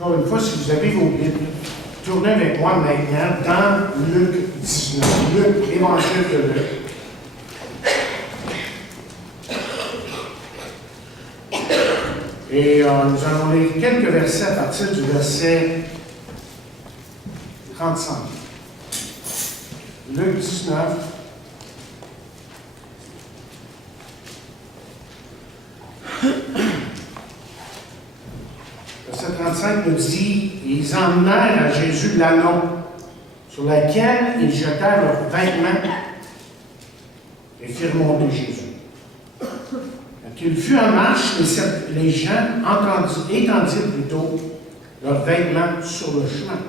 Encore une fois, si vous avez vos Bibles, tournez avec moi maintenant dans Luc 19. Luc, l'évangile de Luc. Et nous allons lire quelques versets à partir du verset 35. Luc 19. Verset 35 nous dit, ils emmenèrent à Jésus l'ânon, sur lequel ils jetèrent leurs vêtements et firent monter Jésus. Quand il fut en marche, les gens étendirent plutôt leurs vêtements sur le chemin.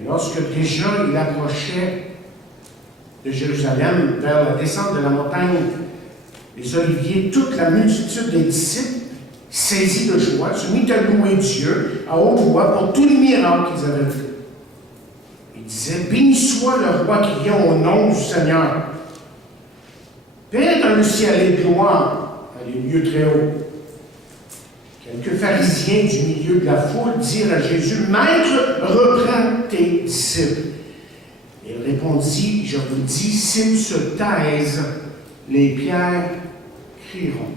Et lorsque déjà il approchait de Jérusalem vers la descente de la montagne des Oliviers, toute la multitude des disciples, saisis de joie, se mit à louer Dieu à haute voix pour tous les miracles qu'ils avaient vus. Ils disaient, béni soit le roi qui vient au nom du Seigneur. Paix dans le ciel et gloire dans les lieux très hauts. Quelques pharisiens du milieu de la foule dirent à Jésus, Maître, reprends tes disciples. Il répondit, je vous le dis, s'ils se taisent, les pierres crieront.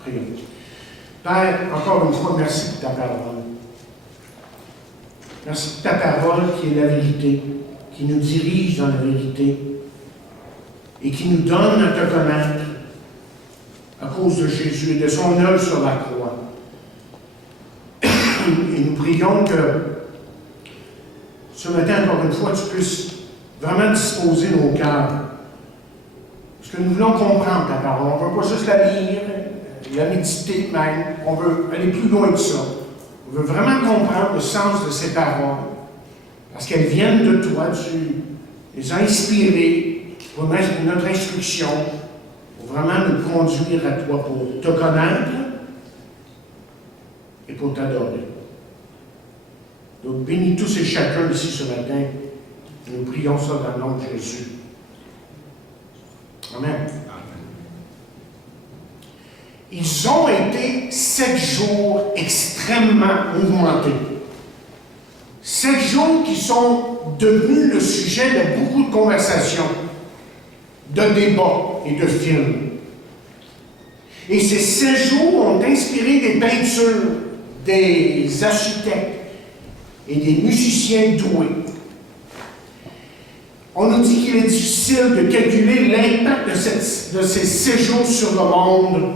Prions. Père, encore une fois, merci pour ta parole. Merci pour ta parole qui est la vérité, qui nous dirige dans la vérité et qui nous donne à te connaître à cause de Jésus et de son œuvre sur la croix. Et nous prions que ce matin, encore une fois, tu puisses vraiment disposer nos cœurs. Parce que nous voulons comprendre ta parole. On ne veut pas juste la lire, la méditer même. On veut aller plus loin que ça. On veut vraiment comprendre le sens de ces paroles. Parce qu'elles viennent de toi. Tu les as inspirées pour notre instruction, pour vraiment nous conduire à toi, pour te connaître et pour t'adorer. Donc, bénis tous et chacun ici ce matin. Nous prions ça dans le nom de Jésus. Amen. Ils ont été 7 jours extrêmement mouvementés. 7 jours qui sont devenus le sujet de beaucoup de conversations, de débats et de films. Et ces 7 jours ont inspiré des peintures, des architectes et des musiciens doués. On nous dit qu'il est difficile de calculer l'impact de ces 7 jours sur le monde.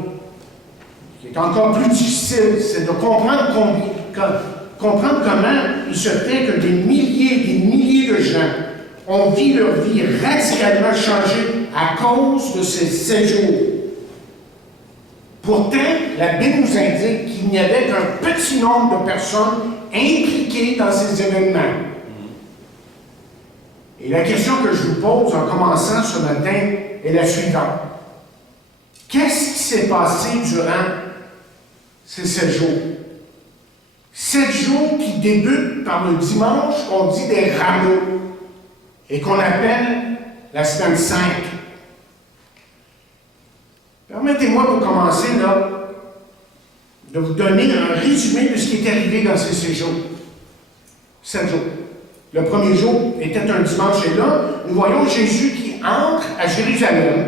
Ce qui est encore plus difficile, c'est de comprendre comment il se fait que des milliers de gens ont vu leur vie radicalement changer à cause de ces 7 jours. Pourtant, la Bible nous indique qu'il n'y avait qu'un petit nombre de personnes impliquées dans ces événements. Et la question que je vous pose en commençant ce matin est la suivante. Qu'est-ce qui s'est passé durant ces 7 jours? 7 jours qui débutent par le dimanche qu'on dit des rameaux et qu'on appelle la semaine 5. Permettez-moi pour commencer là, de vous donner un résumé de ce qui est arrivé dans ces 7 jours. 7 jours. Le premier jour était un dimanche et là, nous voyons Jésus qui entre à Jérusalem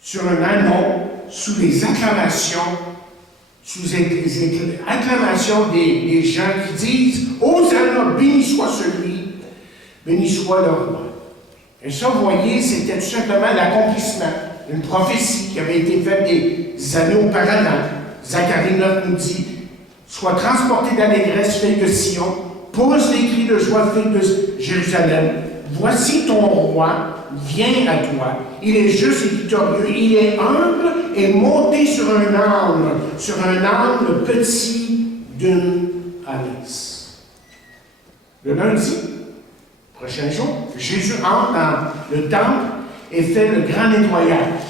sur un ânon sous les acclamations, des gens qui disent « Hosanna, béni soit celui, béni soit le roi ». Et ça, vous voyez, c'était tout simplement l'accomplissement d'une prophétie qui avait été faite des années auparavant. Zacharie 9 nous dit « Sois transporté d'allégresse, fille de Sion, pousse les cris de joie, fille de Jérusalem. Voici ton roi, vient à toi. Il est juste et victorieux. Il est humble et monté sur un âne petit d'une ânesse. » Le lundi, prochain jour, Jésus entre dans le temple et fait le grand nettoyage.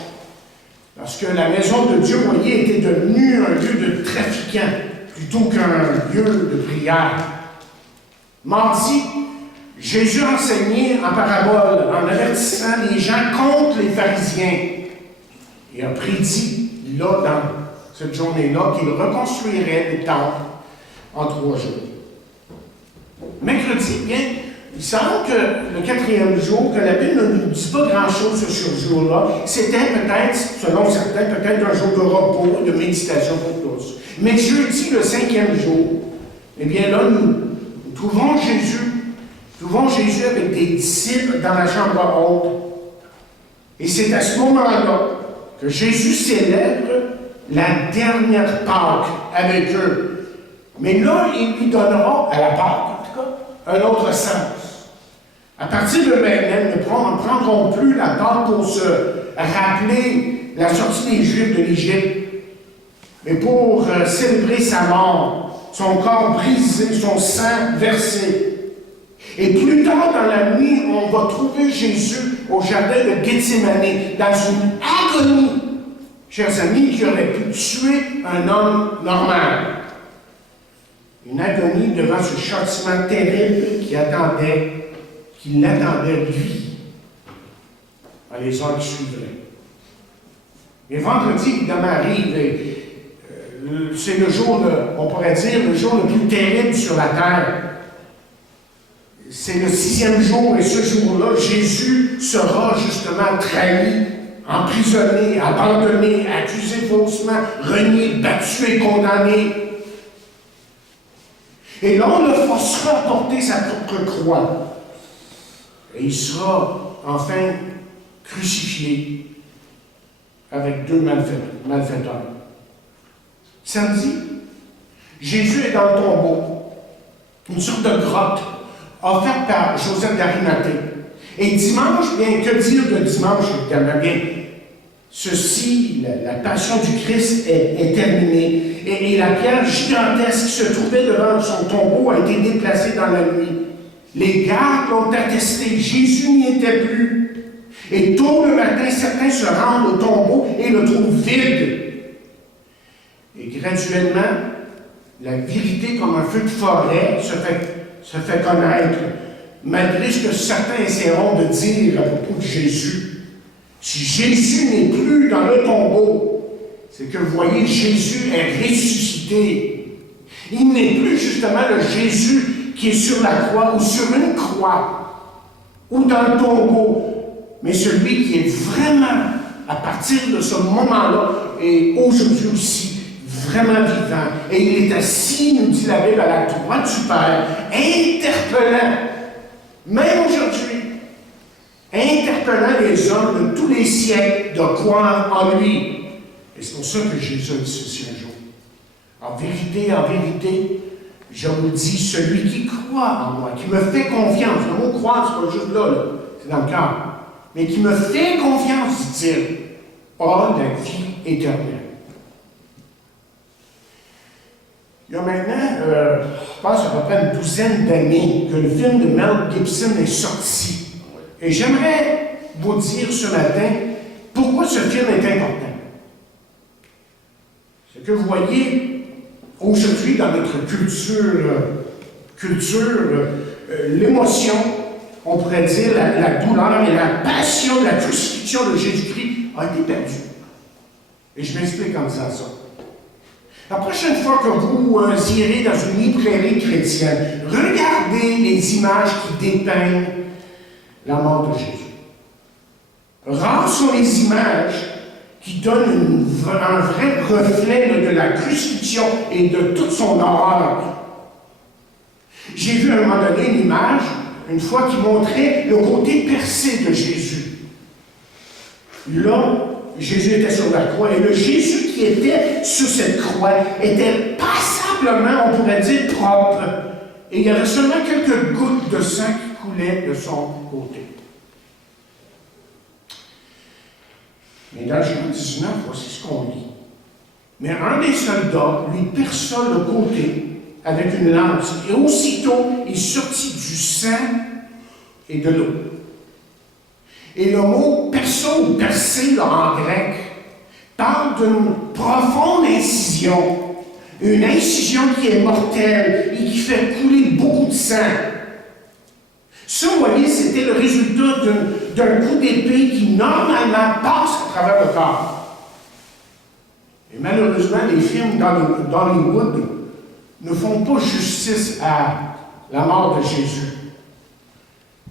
Parce que la maison de Dieu, vous voyez, était devenue un lieu de trafiquants plutôt qu'un lieu de prière. Mardi, Jésus enseignait en parabole en avertissant les gens contre les pharisiens. Et a prédit, là, dans cette journée-là, qu'il reconstruirait le temple en 3 jours. Mercredi, bien, il semble que le 4e jour, que la Bible ne nous dit pas grand-chose sur ce jour-là, c'était peut-être, selon certains, peut-être un jour de repos, de méditation pour tous. Mais jeudi, le 5e jour, eh bien là, nous trouvons Jésus avec des disciples dans la chambre haute. Et c'est à ce moment-là que Jésus célèbre la dernière Pâque avec eux. Mais là, il lui donnera, à la Pâque en tout cas, un autre sens. À partir de maintenant, nous ne prendrons plus la Pâque pour se rappeler la sortie des Juifs de l'Égypte, mais pour célébrer sa mort, son corps brisé, son sang versé. Et plus tard dans la nuit, on va trouver Jésus au jardin de Gethsémane, dans une agonie, chers amis, qui aurait pu tuer un homme normal. Une agonie devant ce châtiment terrible qui l'attendait lui, dans les heures qui suivraient. Et vendredi, évidemment, arrive, c'est le jour, on pourrait dire, le jour le plus terrible sur la terre. C'est le 6e jour, et ce jour-là, Jésus sera justement trahi, emprisonné, abandonné, accusé faussement, renié, battu et condamné. Et là, on le forcera à porter sa propre croix. Et il sera enfin crucifié avec 2 malfaiteurs. Samedi, Jésus est dans le tombeau, une sorte de grotte offerte par Joseph d'Arimathée. Et dimanche, bien, que dire de dimanche, évidemment, bien, ceci, la passion du Christ est terminée, et la pierre gigantesque qui se trouvait devant son tombeau a été déplacée dans la nuit. Les gardes l'ont attesté, Jésus n'y était plus. Et tôt le matin, certains se rendent au tombeau et le trouvent vide. Et graduellement, la vérité, comme un feu de forêt, se fait connaître, malgré ce que certains essaieront de dire à propos de Jésus. Si Jésus n'est plus dans le tombeau, c'est que, vous voyez, Jésus est ressuscité. Il n'est plus justement le Jésus qui est sur la croix ou sur une croix ou dans le tombeau, mais celui qui est vraiment, à partir de ce moment-là, et aujourd'hui aussi, vraiment vivant. Et il est assis, nous dit la Bible, à la droite du Père, interpellant, même aujourd'hui, interpellant les hommes de tous les siècles de croire en lui. Et c'est pour ça que Jésus a dit ceci un jour. En vérité, je vous dis, celui qui croit en moi, qui me fait confiance, le mot croire, c'est pas juste là, c'est dans le cœur, mais qui me fait confiance, dit-il, a la vie éternelle. Il y a maintenant, je pense à peu près une douzaine d'années que le film de Mel Gibson est sorti. Et j'aimerais vous dire ce matin pourquoi ce film est important. C'est que vous voyez, aujourd'hui, dans notre culture, l'émotion, on pourrait dire la douleur et la passion de la crucifixion de Jésus-Christ a été perdue. Et je m'explique en disant ça. La prochaine fois que vous irez dans une librairie chrétienne, regardez les images qui dépeignent la mort de Jésus. Rares sont les images qui donnent un vrai reflet de la crucifixion et de toute son horreur. J'ai vu à un moment donné une image, une fois, qui montrait le côté percé de Jésus. Là, Jésus était sur la croix, et le Jésus qui était sur cette croix était passablement, on pourrait dire, propre. Et il y avait seulement quelques gouttes de sang qui coulaient de son côté. Mais dans Jean 19, voici ce qu'on lit. Mais un des soldats lui perça le côté avec une lance, et aussitôt il sortit du sang et de l'eau. Et le mot perçon ou percé là, en grec parle d'une profonde incision, une incision qui est mortelle et qui fait couler beaucoup de sang. Ça, vous voyez, c'était le résultat d'un coup d'épée qui normalement passe à travers le corps. Et malheureusement, les films d'Hollywood ne font pas justice à la mort de Jésus.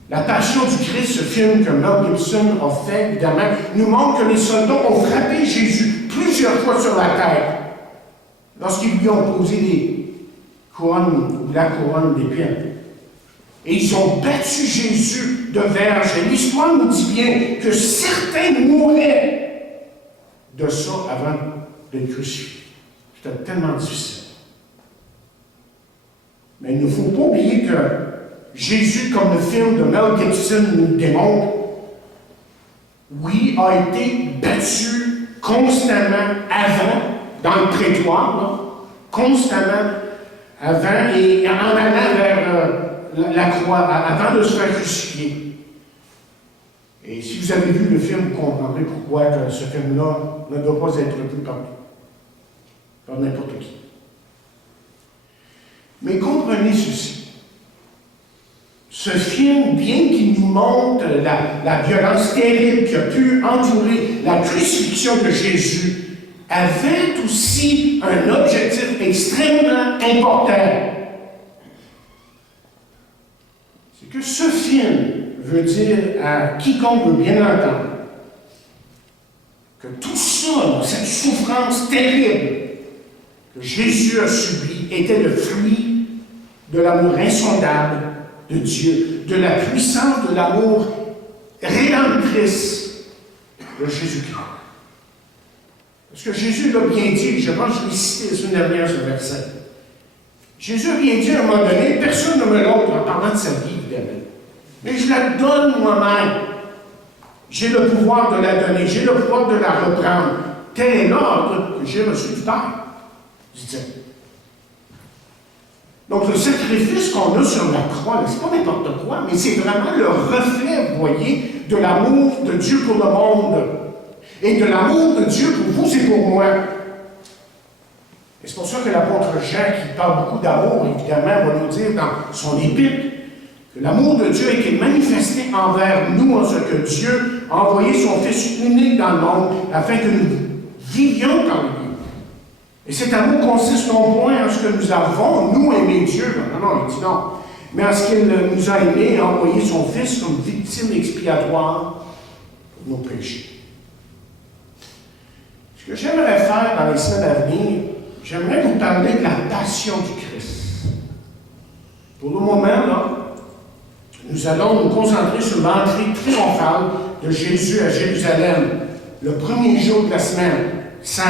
La Passion du Christ, ce film que Mel Gibson a fait, évidemment, nous montre que les soldats ont frappé Jésus plusieurs fois sur la tête lorsqu'ils lui ont posé des couronnes, ou la couronne d'épines. Et ils ont battu Jésus de verge. Et l'histoire nous dit bien que certains mouraient de ça avant d'être crucifiés. C'était tellement difficile. Mais il ne faut pas oublier que Jésus, comme le film de Mel Gibson nous démontre, oui, a été battu constamment avant, dans le prétoire, là, constamment avant et en allant vers la croix, avant de se faire crucifier. Et si vous avez vu le film, vous comprendrez pourquoi que ce film-là ne doit pas être vu par n'importe qui. Mais comprenez ceci. Ce film, bien qu'il nous montre la violence terrible qui a pu endurer la crucifixion de Jésus, avait aussi un objectif extrêmement important. C'est que ce film veut dire à quiconque veut bien entendre que tout ça, cette souffrance terrible que Jésus a subie, était le fruit de l'amour insondable de Dieu, de la puissance de l'amour rédemptrice de Jésus-Christ. Parce que Jésus l'a bien dit, je pense que je l'ai cité la semaine dernière, ce verset. Jésus a bien dit à un moment donné, personne ne me l'autre en parlant de sa vie, évidemment. Mais je la donne moi-même. J'ai le pouvoir de la donner, j'ai le pouvoir de la reprendre. Tel est l'ordre que j'ai reçu du Père, dit-il. Donc, le sacrifice qu'on a sur la croix, ce n'est pas n'importe quoi, mais c'est vraiment le reflet, vous voyez, de l'amour de Dieu pour le monde et de l'amour de Dieu pour vous et pour moi. Et c'est pour ça que l'apôtre Jean, qui parle beaucoup d'amour, évidemment, va nous dire dans son épître que l'amour de Dieu a été manifesté envers nous en ce que Dieu a envoyé son Fils unique dans le monde afin que nous vivions par lui. Et cet amour consiste non point en ce que nous avons, nous, aimé Dieu. Non, il dit non. Mais en ce qu'il nous a aimés et envoyé son Fils comme victime expiatoire pour nos péchés. Ce que j'aimerais faire dans les semaines à venir, j'aimerais vous parler de la passion du Christ. Pour le moment, là, nous allons nous concentrer sur l'entrée triomphale de Jésus à Jérusalem, le premier jour de la semaine, sainte.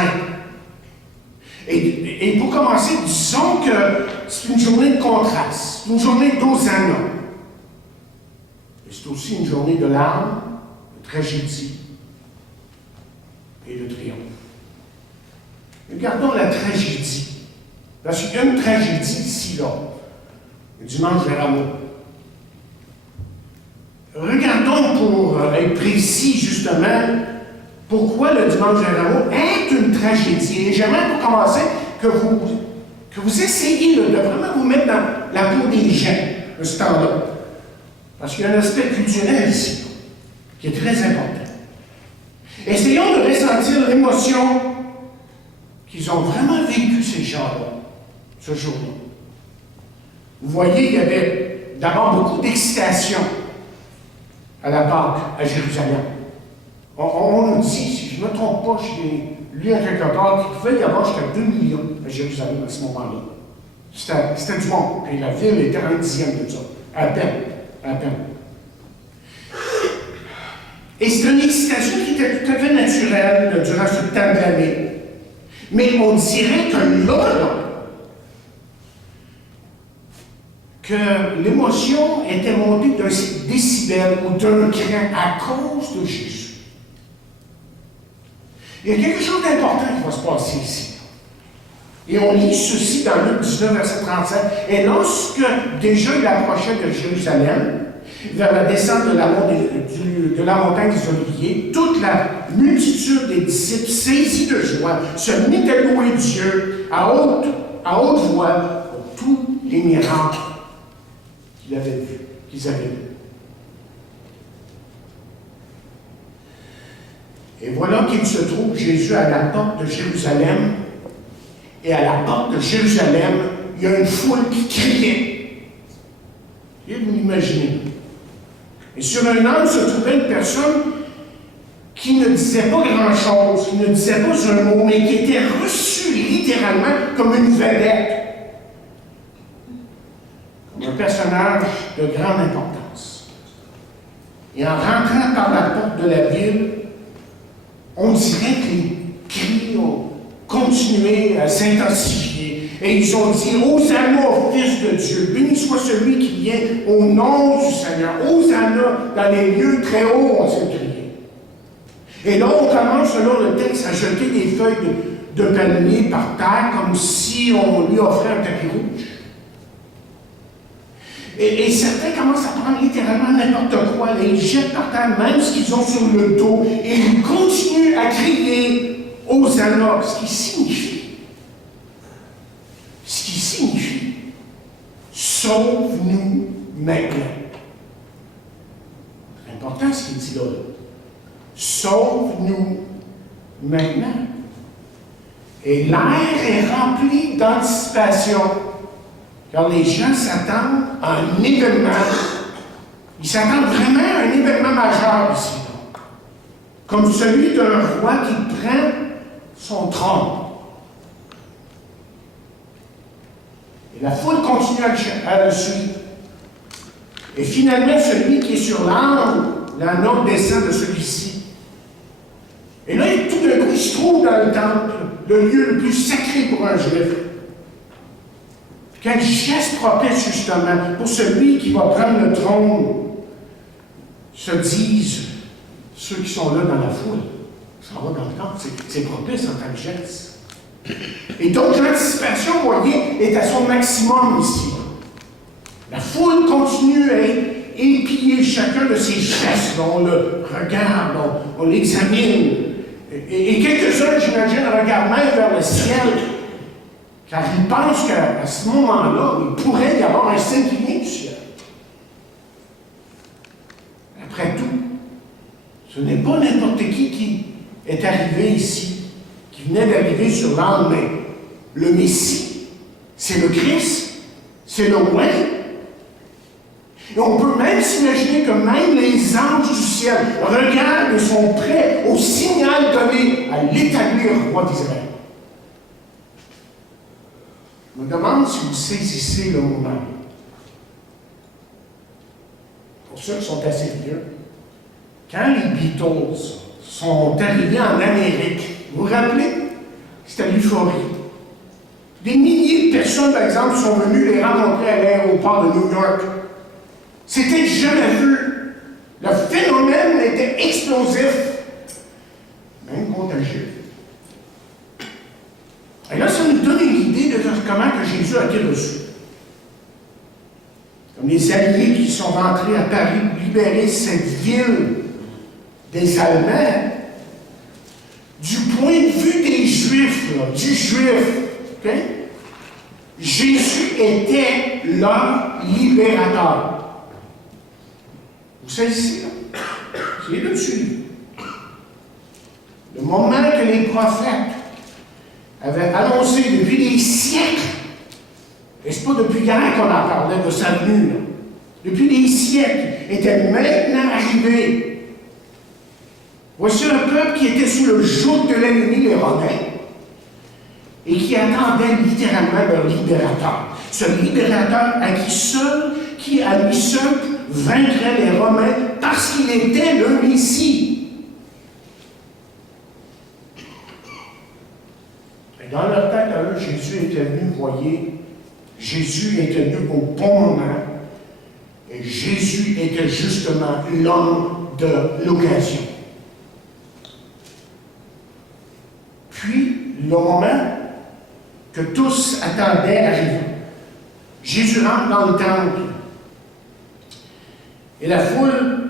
Et pour commencer, disons que c'est une journée de contraste, une journée d'Hosanna. Mais c'est aussi une journée de larmes, de tragédie et de triomphe. Regardons la tragédie. Parce qu'il y a une tragédie ici, là, le dimanche de Rameau. Regardons pour être précis, justement, pourquoi le dimanche de Rameau est une tragédie. Et j'aimerais pour commencer que vous essayiez de vraiment vous mettre dans la peau des gens de ce temps-là. Parce qu'il y a un aspect culturel ici qui est très important. Essayons de ressentir l'émotion qu'ils ont vraiment vécu, ces gens-là, ce jour-là. Vous voyez, il y avait d'abord beaucoup d'excitation à la Pâque, à Jérusalem. On nous dit, si je ne me trompe pas, j'ai lu à quelque part qu'il pouvait y avoir jusqu'à 2 millions à Jérusalem à ce moment-là. C'était du monde. Et la ville était un dixième de ça. À peine. À peine. Et c'est une excitation qui était tout à fait naturelle durant ce temps de l'année. Mais on dirait que là, que l'émotion était montée d'un décibel ou d'un cran à cause de Jésus. Il y a quelque chose d'important qui va se passer ici. Et on lit ceci dans Luc 19, verset 37. Et lorsque déjà il approchait de Jérusalem, vers la descente de la montagne des Oliviers, toute la multitude des disciples, saisis de joie, se mit à louer Dieu à haute voix pour tous les miracles qu'ils avaient vus. Et voilà qu'il se trouve Jésus à la porte de Jérusalem. Et à la porte de Jérusalem, il y a une foule qui criait. Et vous l'imaginez. Et sur un âne se trouvait une personne qui ne disait pas grand-chose, qui ne disait pas un mot, mais qui était reçue littéralement comme une vedette. Comme un personnage de grande importance. Et en rentrant par la porte de la ville, on dirait que les cris ont continué à s'intensifier. Et ils ont dit, Hosanna au Fils de Dieu, béni soit celui qui vient au nom du Seigneur. Hosanna dans les lieux très hauts, on s'est crié. Et là, on commence, selon le texte, à jeter des feuilles de palmier par terre, comme si on lui offrait un tapis rouge. Et certains commencent à prendre littéralement n'importe quoi, et ils jettent par terre même ce qu'ils ont sur le dos, et ils continuent à crier Hosanna, ce qui signifie sauve-nous maintenant. C'est important ce qu'il dit là. Sauve-nous maintenant. Et l'air est rempli d'anticipation. Car les gens s'attendent à un événement. Ils s'attendent vraiment à un événement majeur ici. Comme celui d'un roi qui prend son trône. Et la foule continue à le suivre. Et finalement, celui qui est sur l'âne descend de celui-ci. Et là, tout d'un coup, il se trouve dans le temple, le lieu le plus sacré pour un juif. Quel geste propice, justement, pour celui qui va prendre le trône, se disent ceux qui sont là dans la foule. Ça va dans le temple, c'est propice en tant que geste. Et donc, l'anticipation, vous voyez, est à son maximum ici. La foule continue à épier chacun de ses gestes. On le regarde, on l'examine. Et quelques-uns, j'imagine, regardent même vers le ciel, car ils pensent qu'à ce moment-là, il pourrait y avoir un signe qui vient du ciel. Après tout, ce n'est pas n'importe qui est arrivé ici, qui venait d'arriver sur l'âne, mais le Messie, c'est le Christ, c'est le roi. Et on peut même s'imaginer que même les anges du ciel regardent et sont prêts au signal donné à l'établir roi d'Israël. Je me demande si vous saisissez le moment. Pour ceux qui sont assez vieux, quand les Beatles sont arrivés en Amérique, vous vous rappelez? C'était l'euphorie. Des milliers de personnes, par exemple, sont venues les rencontrer à l'aéroport de New York. C'était jamais vu. Le phénomène était explosif, même contagieux. Et là, ça nous donne une idée de comment que Jésus a été reçu. Comme les alliés qui sont rentrés à Paris pour libérer cette ville des Allemands, du point de vue des Juifs, du Juif, okay? Jésus était leur libérateur. Vous savez ici, là? Essayez de le suivre. Le moment que les prophètes avaient annoncé depuis des siècles, et ce n'est pas depuis hier qu'on en parlait de sa venue, là. Depuis des siècles, était maintenant arrivé. Voici un peuple qui était sous le joug de l'ennemi, les Romains, et qui attendait littéralement leur libérateur. Ce libérateur qui à lui seul vaincrait les Romains parce qu'il était le Messie. Et dans leur tête à eux, Jésus était venu, voyez, Jésus était venu au bon moment, et Jésus était justement l'homme de l'occasion. Puis, le moment que tous attendaient arriva. Jésus rentre dans le temple. Et la foule,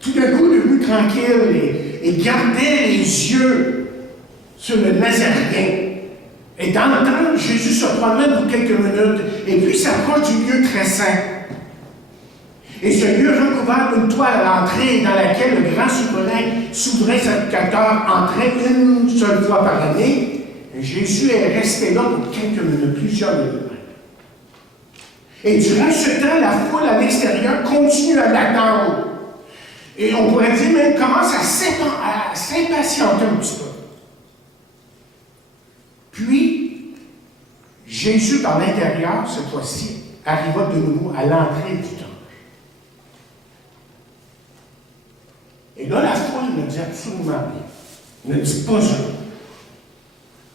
tout d'un coup, devenue tranquille et gardait les yeux sur le Nazaréen. Et dans le temple, Jésus se promène pour quelques minutes et puis s'approche du lieu très saint. Et ce lieu recouvert d'une toile à l'entrée dans laquelle le grand souverain sacrificateur entrait une seule fois par année. Et Jésus est resté là pour quelques minutes, plusieurs minutes. Et durant ce temps, la foule à l'extérieur continue à l'attendre. Et on pourrait dire même commence à s'impatienter un petit peu. Puis, Jésus, par l'intérieur, cette fois-ci, arriva de nouveau à l'entrée du temple. Et là, la foule ne dit absolument rien. Ne dit pas un.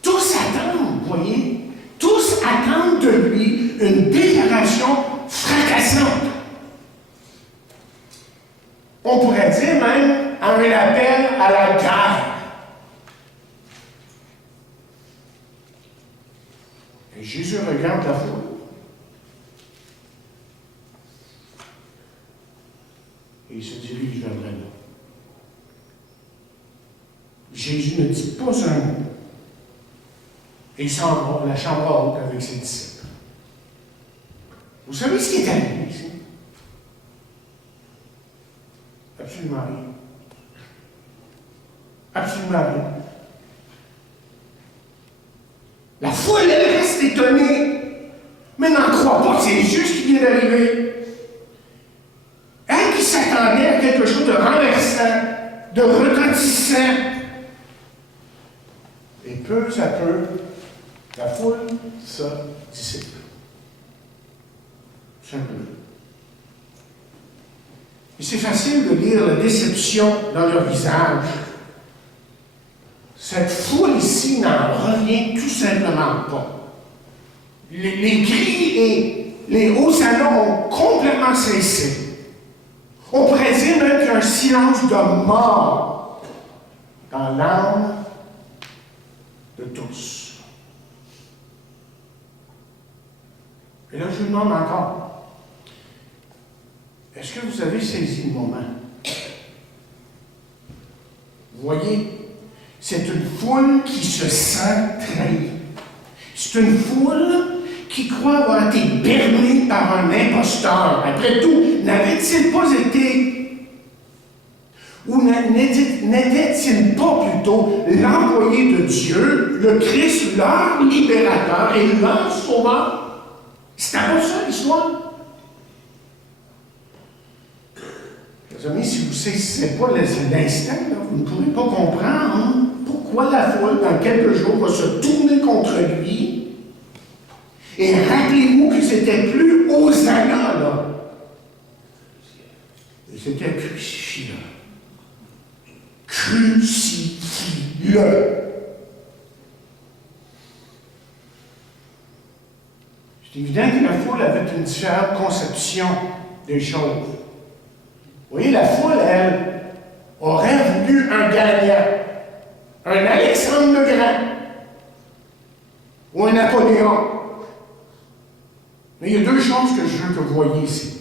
Tous attendent, vous voyez? Tous attendent de lui une déclaration fracassante. On pourrait dire même un appel à la guerre. Et Jésus regarde la foule. Et il se dirige vers là. Jésus ne dit pas un mot. Et il s'en va à la chambre haute avec ses disciples. Vous savez ce qui est arrivé ici? Absolument rien. Absolument rien. La foule, elle reste étonnée, mais n'en croit pas que c'est juste ce qui vient d'arriver. Elle qui s'attendait à quelque chose de renversant, de retentissant. Et peu à peu, la foule se dissipe. Simplement. Et c'est facile de lire la déception dans leur visage. Cette foule ici n'en revient tout simplement pas. Les cris et les hauts-salons ont complètement cessé. On pourrait dire même qu'il y a un silence de mort dans l'âme de tous. Et là, je vous demande encore, est-ce que vous avez saisi le moment? Vous voyez, c'est une foule qui se sent trahie. C'est une foule qui croit avoir été bernée par un imposteur. Après tout, n'avait-il pas été, ou n'était-il pas plutôt l'envoyé de Dieu, le Christ, leur libérateur et leur sauveur? C'est pas ça l'histoire. Les amis, si vous ne saisissez pas l'instant, vous ne pourrez pas comprendre pourquoi la foule, dans quelques jours, va se tourner contre lui. Et rappelez-vous que c'était plus Hosanna, là. C'était crucifie-le. Crucifie-le. C'est évident que la foule avait une différente conception des choses. Vous voyez, la foule, elle, aurait voulu un gagnant, un Alexandre le Grand, ou un Napoléon. Mais il y a deux choses que je veux que vous voyez ici.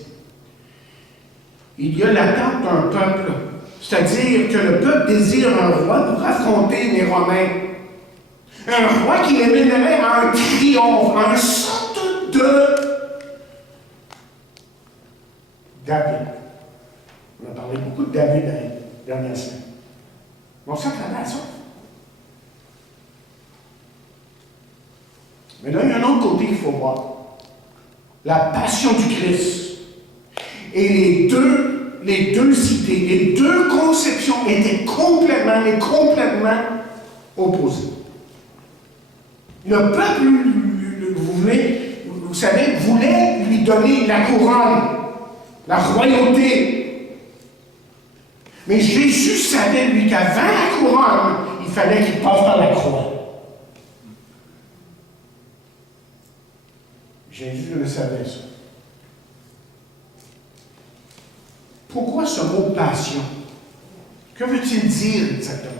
Il y a l'attente d'un peuple, c'est-à-dire que le peuple désire un roi pour affronter les Romains. Un roi qui les mènerait à un triomphe, à une sorte de David. On a parlé beaucoup de David dans les dernières semaines. On s'attendait à ça. Mais là, il y a un autre côté qu'il faut voir. La passion du Christ. Et les deux idées, les deux conceptions étaient complètement opposées. Le peuple, vous savez, voulait lui donner la couronne, la royauté. Mais Jésus savait, lui, qu'avant la couronne, il fallait qu'il passe par la croix. Jésus le savait, ça. Pourquoi ce mot passion? Que veut-il dire exactement?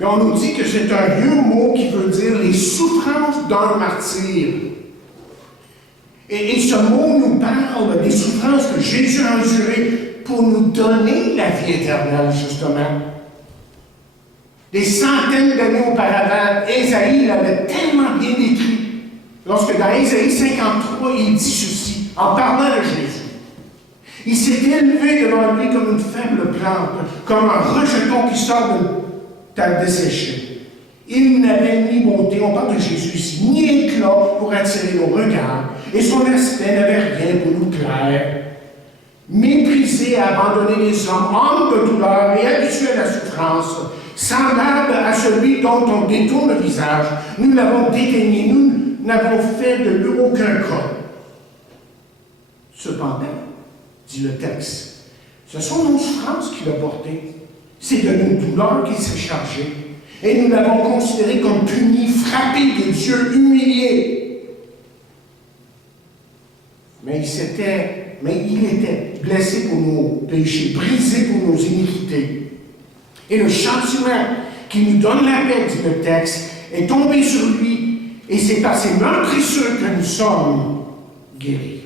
Et on nous dit que c'est un vieux mot qui veut dire les souffrances d'un martyr. Et ce mot nous parle des souffrances que Jésus a endurées pour nous donner la vie éternelle, justement. Des centaines d'années auparavant, Ésaïe l'avait tellement bien décrit. Lorsque dans Ésaïe 53, il dit ceci, en parlant de Jésus. Il s'est élevé devant lui comme une faible plante, comme un rejeton qui sort d'une terre desséchée. Il n'avait ni beauté, on parle de Jésus ici, ni éclat pour attirer nos regards, et son aspect n'avait rien pour nous plaire. Méprisé et abandonné des hommes, homme de douleur et habitué à la souffrance, semblable à celui dont on détourne le visage, nous l'avons dédaigné, nous n'avons fait de lui aucun cas. Cependant, dit le texte, ce sont nos souffrances qu'il a portées, c'est de nos douleurs qu'il s'est chargé, et nous l'avons considéré comme puni, frappé de Dieu, humilié. Mais il était blessé pour nos péchés, brisé pour nos iniquités. Et le châtiment qui nous donne la paix, dit le texte, est tombé sur lui, et c'est par ses meurtrissures que nous sommes guéris.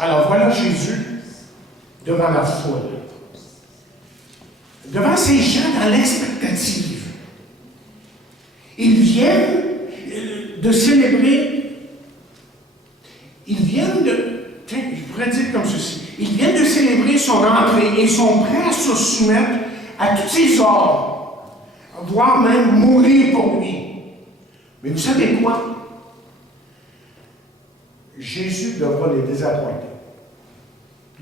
Alors voilà Jésus devant la foule, devant ces gens dans l'expectative. Ils viennent de célébrer. Ils viennent je pourrais dire comme ceci, ils viennent de célébrer son entrée et sont prêts à se soumettre à tous ses ordres, voire même mourir pour lui. Mais vous savez quoi? Jésus devra les désappointer,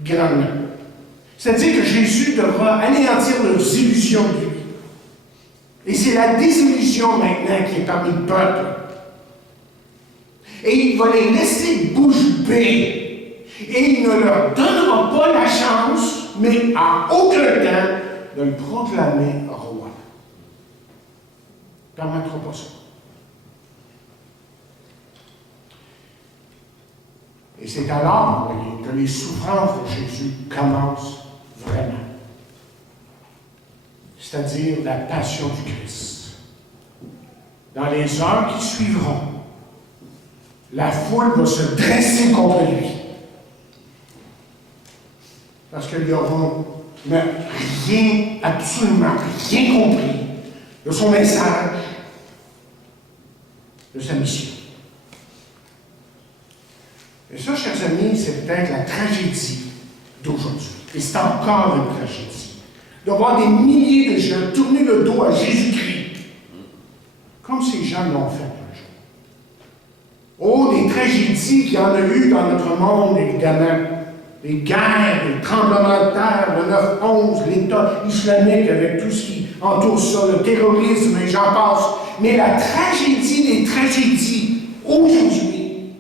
grandement. C'est-à-dire que Jésus devra anéantir leurs illusions de lui. Et c'est la désillusion maintenant qui est parmi le peuple. Et il va les laisser bouche bée. Et il ne leur donnera pas la chance, mais à aucun temps, de le proclamer roi. Il ne permettra pas ça. Et c'est alors, vous voyez, que les souffrances de Jésus commencent vraiment. C'est-à-dire la passion du Christ. Dans les heures qui suivront, la foule va se dresser contre lui. Parce qu'ils n'auront rien, absolument rien compris de son message, de sa mission. Et ça, chers amis, c'est peut-être la tragédie d'aujourd'hui. Et c'est encore une tragédie. De voir des milliers de gens tourner le dos à Jésus-Christ, comme ces gens l'ont fait un jour. Oh, des tragédies qu'il y en a eu dans notre monde, évidemment. Les guerres, les tremblements de terre, le 9/11, l'État islamique avec tout ce qui entoure ça, le terrorisme, et j'en passe. Mais la tragédie des tragédies, aujourd'hui,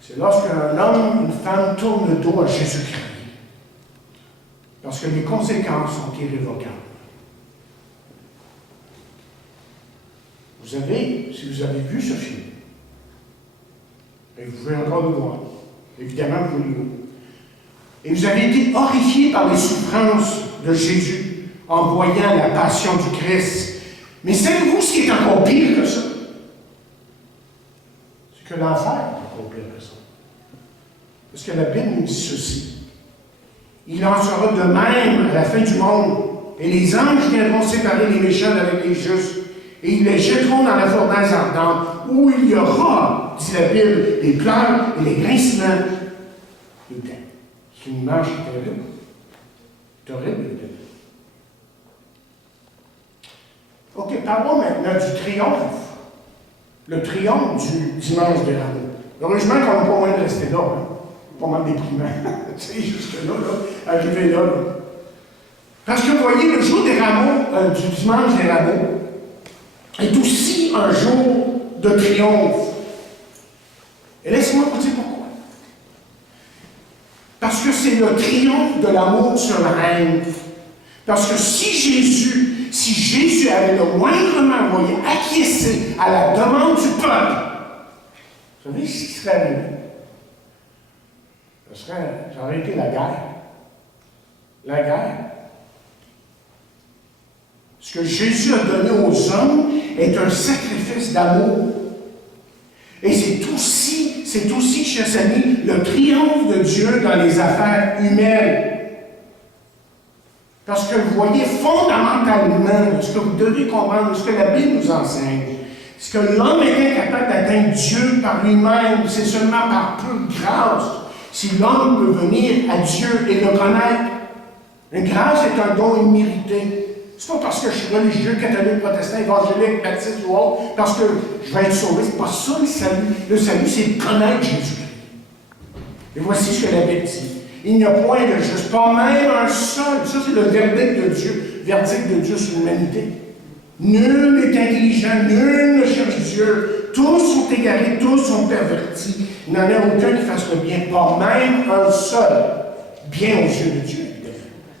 c'est lorsqu'un homme, une femme tourne le dos à Jésus-Christ. Parce que les conséquences sont irrévocables. Vous avez, si vous avez vu ce film, et vous pouvez encore le voir, évidemment, vous le voyez. Et vous avez été horrifiés par les souffrances de Jésus en voyant la passion du Christ. Mais savez-vous ce qui est encore pire que ça? C'est que l'enfer est encore pire que ça. Parce que la Bible nous dit ceci. Il en sera de même à la fin du monde. Et les anges viendront séparer les méchants avec les justes. Et ils les jetteront dans la fournaise ardente, où il y aura, dit la Bible, des pleurs et des grincements de dents. C'est une image terrible. Terrible. OK, parlons maintenant du triomphe. Le triomphe du dimanche des Rameaux. Heureusement qu'on n'a pas moyen de rester là. Hein? Pas mal déprimant. Tu sais, jusque-là, arriver là. Parce que vous voyez, le jour des Rameaux, du dimanche des Rameaux, est aussi un jour de triomphe. Et laissez-moi vous dire pourquoi. Parce que c'est le triomphe de l'amour sur la reine. Parce que si Jésus avait le moindrement voulu acquiescer à la demande du peuple, vous savez ce qui serait arrivé? Ça aurait été la guerre. La guerre. Ce que Jésus a donné aux hommes est un sacrifice d'amour. Et c'est aussi, chers amis, le triomphe de Dieu dans les affaires humaines. Parce que vous voyez, fondamentalement, ce que vous devez comprendre, ce que la Bible nous enseigne, Ce que l'homme est incapable d'atteindre Dieu par lui-même, c'est seulement par pure grâce. Si l'homme peut venir à Dieu et le connaître, une grâce est un don immérité. C'est pas parce que je suis religieux, catholique, protestant, évangélique, baptiste ou autre, parce que je vais être sauvé. C'est pas ça le salut. Le salut, c'est de connaître Jésus-Christ. Et voici ce que la Bible dit. Il n'y a point de juste, pas même un seul. Ça, c'est le verdict de Dieu sur l'humanité. Nul n'est intelligent, nul ne cherche Dieu. Tous sont égarés, tous sont pervertis. Il n'en a aucun qui fasse le bien, pas même un seul. Bien aux yeux de Dieu, évidemment.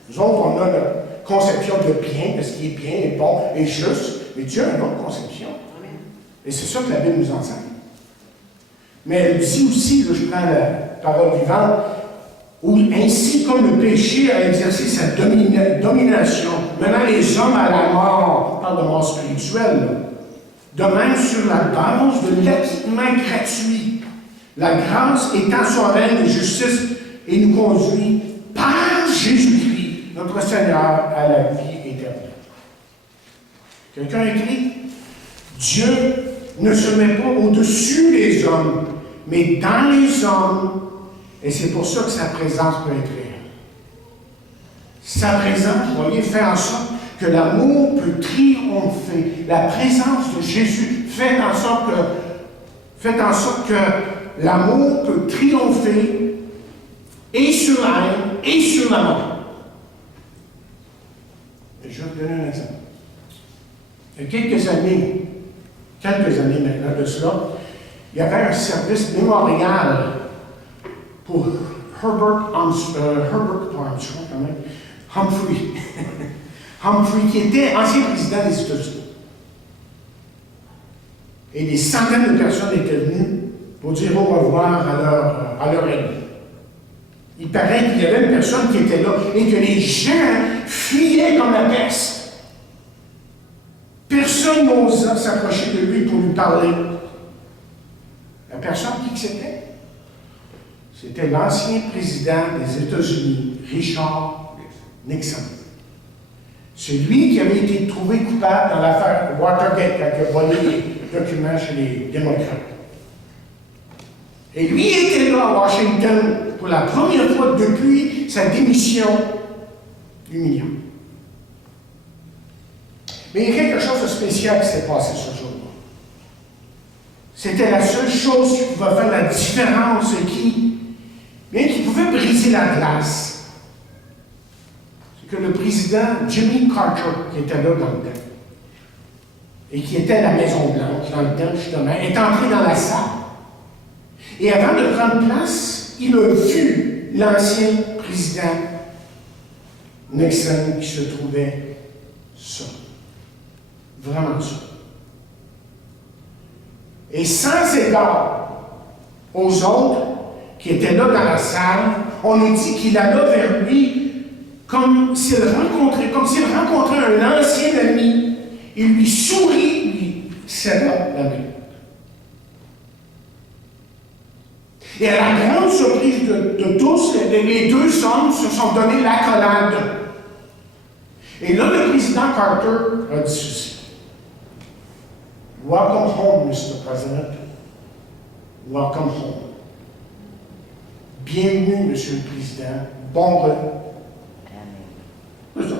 Nous autres, on a notre conception de bien, de ce qui est bien, et bon, et juste. Mais Dieu a une autre conception. Et c'est ça que la Bible nous enseigne. Mais elle dit aussi, là, je prends la parole vivante, où ainsi comme le péché a exercé sa domination, menant les hommes à la mort, on parle de mort spirituelle, là. De même sur la base de l'acquittement gratuit, la grâce étant son règne de justice et nous conduit par Jésus-Christ, notre Seigneur, à la vie éternelle. Quelqu'un écrit, Dieu ne se met pas au-dessus des hommes, mais dans les hommes, et c'est pour ça que sa présence peut être réelle. Sa présence, vous voyez, fait en sorte que l'amour peut triompher. La présence de Jésus fait en sorte que l'amour peut triompher et sur la haine et sur la mort. Et je vais vous donner un exemple. Il y a quelques années maintenant de cela, il y avait un service mémorial pour Humphrey. Humphrey, qui était ancien président des États-Unis. Et des centaines de personnes étaient venues pour dire au revoir à leur ami. Il paraît qu'il y avait une personne qui était là et que les gens fuyaient comme la peste. Personne n'osa s'approcher de lui pour lui parler. La personne qui c'était? C'était l'ancien président des États-Unis, Richard Nixon. C'est lui qui avait été trouvé coupable dans l'affaire Watergate, quand il a volé les documents chez les démocrates. Et lui était là à Washington pour la première fois depuis sa démission humiliante. Mais il y a quelque chose de spécial qui s'est passé ce jour-là. C'était la seule chose qui pouvait faire la différence et qui pouvait briser la glace. C'est que le président Jimmy Carter, qui était là dans le temps, et qui était à la Maison-Blanche dans le temps, justement, est entré dans la salle. Et avant de prendre place, il a vu l'ancien président Nixon qui se trouvait seul. Vraiment seul. Et sans égard aux autres qui étaient là dans la salle, on nous dit qu'il alla vers lui comme s'il rencontrait un ancien ami. Il lui sourit, lui serra la main. Et à la grande surprise de tous, les deux hommes se sont donné l'accolade. Et là, le président Carter a dit ceci. Welcome home, Mr. President. Welcome home. Bienvenue, Monsieur le Président. Bon retour.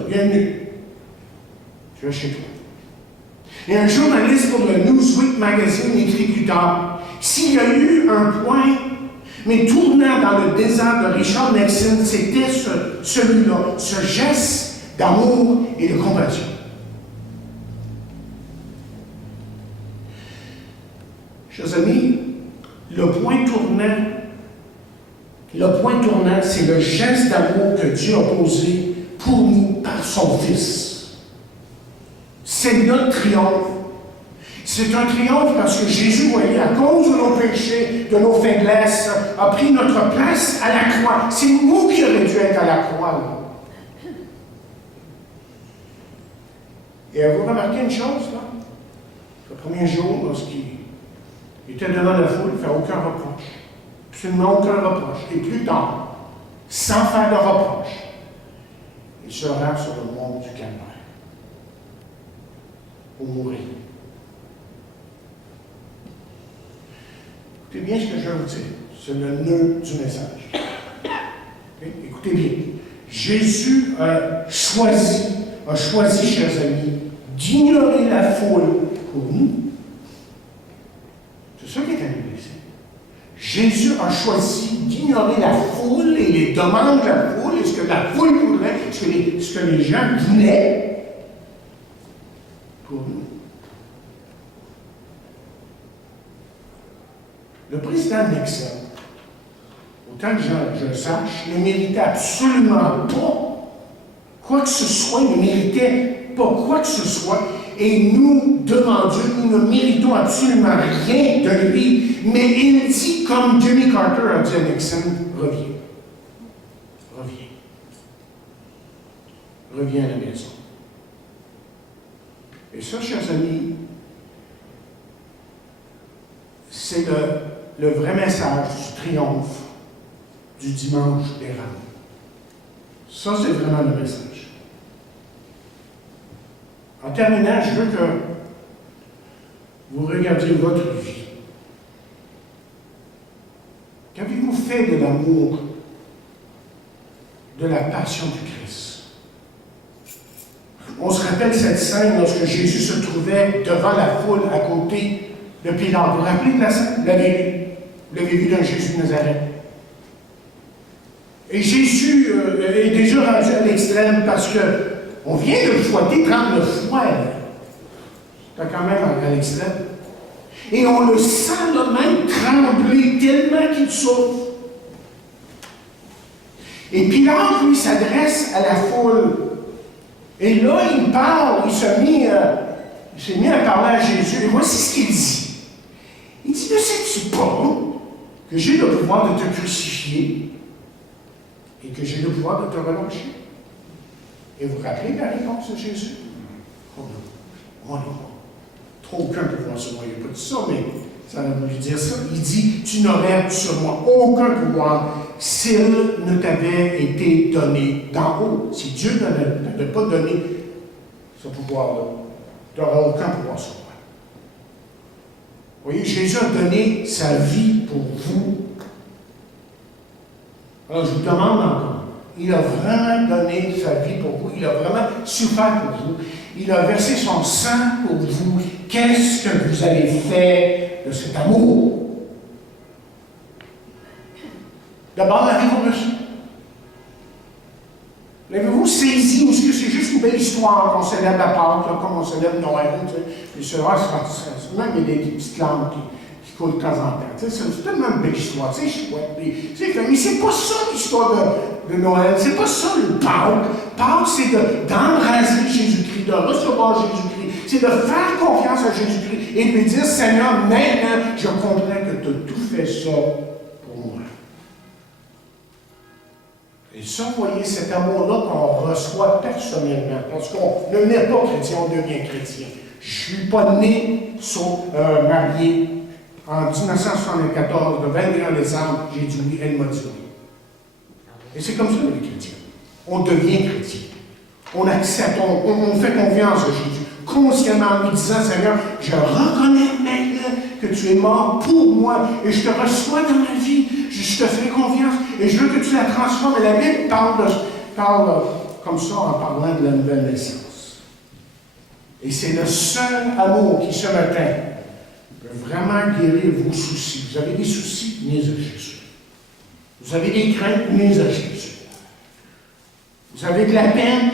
Bienvenue. Tu es chez toi. Et un journaliste pour le Newsweek magazine écrit plus tard, s'il y a eu un point, mais tournant dans le désert de Richard Nixon, c'était celui-là, ce geste d'amour et de compassion. Chers amis, le point tournant, c'est le geste d'amour que Dieu a posé pour nous par son Fils. C'est notre triomphe. C'est un triomphe parce que Jésus, voyez, à cause de nos péchés, de nos faiblesses, a pris notre place à la croix. C'est nous qui aurions dû être à la croix, là. Et avez-vous remarqué une chose, là? Le premier jour, lorsqu'il était devant la foule, il ne fait aucun reproche. Absolument aucun reproche. Et plus tard, sans faire de reproche, il se rend sur le mont du Calvaire pour mourir. Écoutez bien ce que je vais vous dire. C'est le nœud du message. Okay? Écoutez bien. Jésus a choisi, chers amis, d'ignorer la foule pour nous. C'est ça qui est arrivé ici. Jésus a choisi d'ignorer la foule et les demandes de la foule, et ce que la foule voudrait, ce que les gens voulaient pour nous. Le président Nixon, autant que je le sache, ne méritait absolument pas quoi que ce soit, il ne méritait pas quoi que ce soit, et nous, devant Dieu, nous ne méritons absolument rien de lui, mais il dit, comme Jimmy Carter a dit à Nixon, reviens. Reviens. Reviens à la maison. Et ça, chers amis, c'est le vrai message du triomphe du dimanche des Rameaux. Ça, c'est vraiment le message. En terminant, je veux que vous regardiez votre vie. Qu'avez-vous fait de l'amour, de la passion du Christ? On se rappelle cette scène lorsque Jésus se trouvait devant la foule à côté de Pilate. Vous vous rappelez de la scène? Vous l'avez vu dans Jésus de Nazareth. Et Jésus est déjà rendu à l'extrême parce qu'on vient de le fouetter 39 fois. C'est quand même à l'extrême. Et on le sent là même trembler tellement qu'il souffre. Et Pilate, lui, s'adresse à la foule. Et là, il parle, il s'est mis à parler à Jésus. Et voici ce qu'il dit. Il dit, ne sais-tu pas que j'ai le pouvoir de te crucifier et que j'ai le pouvoir de te relâcher? Et vous vous rappelez la réponse de Jésus? Oh non, oh non. Trop aucun pouvoir sur moi. Il n'a pas dit ça, mais ça a voulu dire ça. Il dit, tu n'aurais sur moi aucun pouvoir s'il ne t'avait été donné d'en haut. Si Dieu ne t'avait pas donné ce pouvoir-là, tu n'auras aucun pouvoir sur moi. Vous voyez, Jésus a donné sa vie pour vous. Alors, je vous demande encore, il a vraiment donné sa vie pour vous, il a vraiment souffert pour vous, il a versé son sang pour vous. Qu'est-ce que vous avez fait de cet amour? D'abord, l'avez-vous reçu? L'avez-vous saisi? Ou est-ce que c'est juste une belle histoire qu'on célèbre à Pâques, comme on célèbre Noël? Puis c'est vrai, même il y a des petites lampes qui coulent de temps en temps. C'est tellement une belle histoire, c'est chouette. Mais c'est pas ça l'histoire de Noël, c'est pas ça le Pâques. Pâques, c'est d'embraser Jésus-Christ, de recevoir Jésus-Christ, c'est de faire confiance à Jésus-Christ et de lui dire, Seigneur, maintenant, je comprends que tu as tout fait ça pour moi. Et ça, vous voyez, cet amour-là qu'on reçoit personnellement, parce qu'on ne naît pas chrétien, on devient chrétien. Je ne suis pas né marié en 1974, le 21 décembre, j'ai dit oui, elle m'a dit oui. Et c'est comme ça les chrétiens. On devient chrétien. On accepte, on fait confiance à Jésus, consciemment en lui disant, Seigneur, je reconnais maintenant que tu es mort pour moi et je te reçois dans ma vie, je te fais confiance et je veux que tu la transformes. Et la Bible parle comme ça en parlant de la nouvelle naissance. Et c'est le seul amour qui, ce matin, peut vraiment guérir vos soucis. Vous avez des soucis, venez à Jésus. Vous avez des craintes, venez à Jésus. Vous avez de la peine,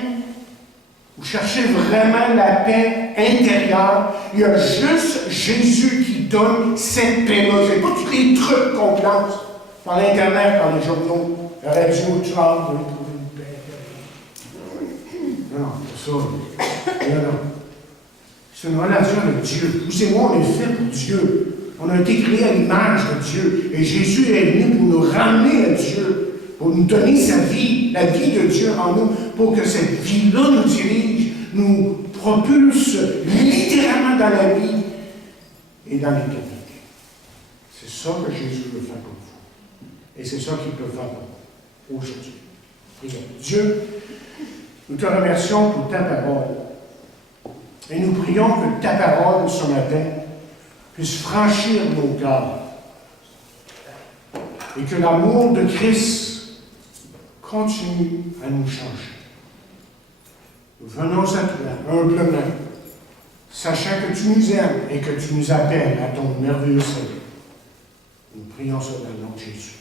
vous cherchez vraiment la paix intérieure. Il y a juste Jésus qui donne cette paix-là. Ce n'est pas tous les trucs qu'on place dans l'Internet, dans les journaux, la radio, tu vas trouver une paix. Non, c'est ça. Non. C'est une relation avec Dieu. Vous et moi, on est fait pour Dieu. On a été créés à l'image de Dieu. Et Jésus est venu pour nous ramener à Dieu, pour nous donner sa vie, la vie de Dieu en nous, pour que cette vie-là nous dirige, nous propulse littéralement dans la vie et dans l'éternité. C'est ça que Jésus veut faire pour vous. Et c'est ça qu'il peut faire pour vous aujourd'hui. Prions. Dieu, nous te remercions pour ta parole. Et nous prions que ta parole ce matin puisse franchir nos cœurs et que l'amour de Christ continue à nous changer. Venons à toi, humblement, sachant que tu nous aimes et que tu nous appelles à ton merveilleux salut. Nous prions ça dans le nom de Jésus.